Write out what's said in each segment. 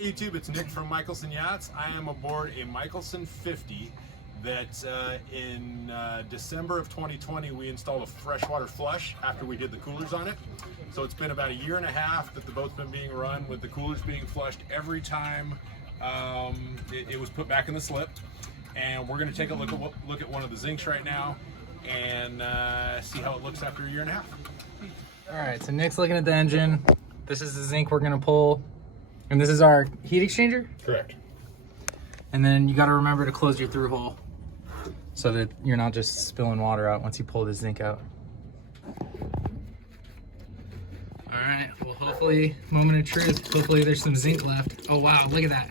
YouTube, it's Nick from Mikelson Yachts. I am aboard a Mikelson 50 that in December of 2020 we installed a freshwater flush after we did the coolers on it. So it's been about a year and a half that the boat's been being run with the coolers being flushed every time it was put back in the slip. And we're going to take a look at one of the Zincs right now and see how it looks after a year and a half. All right, so Nick's looking at the engine. This is the Zinc we're going to pull. And this is our heat exchanger? Correct. And then you got to remember to close your through hole so that you're not just spilling water out once you pull the Zinc out. All right, well, hopefully, moment of truth, hopefully there's some Zinc left. Oh, wow, look at that.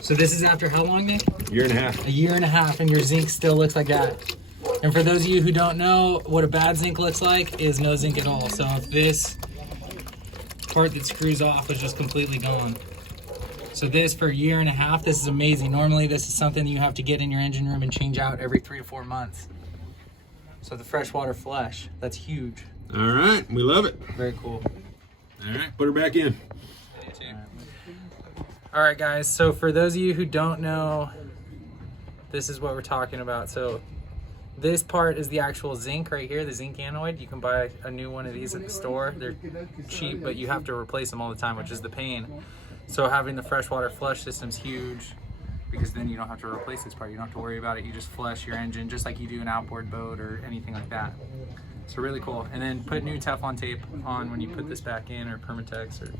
So this is after how long, Nick? Year and a half. A year and a half, and your Zinc still looks like that. And for those of you who don't know, what a bad Zinc looks like is no Zinc at all. So if this part that screws off is just completely gone. So this, for a year and a half, this is amazing. Normally this is something that you have to get in your engine room and change out every 3 to 4 months. So the freshwater flush, that's huge. All right, we love it. Very cool. All right, put her back in. All right, guys, so for those of you who don't know, this is what we're talking about. So this part is the actual Zinc right here, the Zinc anoid. You can buy a new one of these at the store. They're cheap, but you have to replace them all the time, which is the pain. So having the freshwater flush system's huge because then you don't have to replace this part. You don't have to worry about it. You just flush your engine just like you do an outboard boat or anything like that. So really cool. And then put new Teflon tape on when you put this back in, or Permatex, or...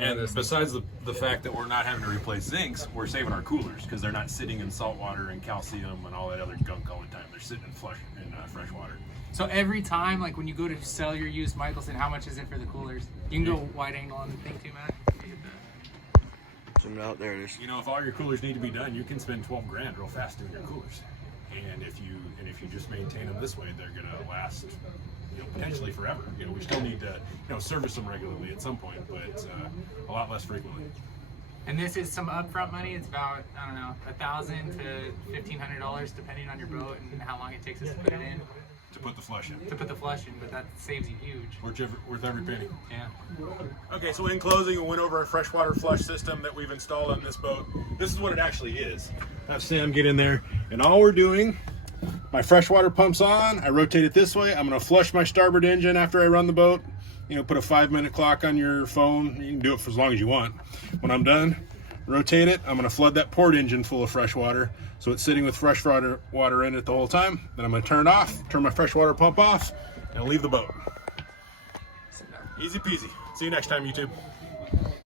And besides the fact that we're not having to replace Zincs, we're saving our coolers because they're not sitting in salt water and calcium and all that other gunk all the time. They're sitting in fresh water. So every time, like when you go to sell your used Mikelson, how much is it for the coolers? You can go wide angle on the thing too, Matt. Zoom it out, there it is. You know, if all your coolers need to be done, you can spend 12 grand real fast doing your coolers. And if you just maintain them this way, they're gonna last, potentially forever. We still need to, service them regularly at some point, but a lot less frequently. And this is some upfront money. It's about, I don't know, $1,000 to $1,500 depending on your boat and how long it takes us to put it in. To put the flush in. To put the flush in, but that saves you huge. Worth every penny. Yeah. Okay, so in closing, we went over our freshwater flush system that we've installed on this boat. This is what it actually is. Have Sam get in there, and all we're doing, my freshwater pump's on, I rotate it this way, I'm gonna flush my starboard engine after I run the boat. Put a 5-minute clock on your phone. You can do it for as long as you want. When I'm done, rotate it. I'm gonna flood that port engine full of fresh water, so it's sitting with fresh water in it the whole time. Then I'm gonna turn it off, turn my freshwater pump off, and leave the boat. Easy peasy. See you next time, YouTube.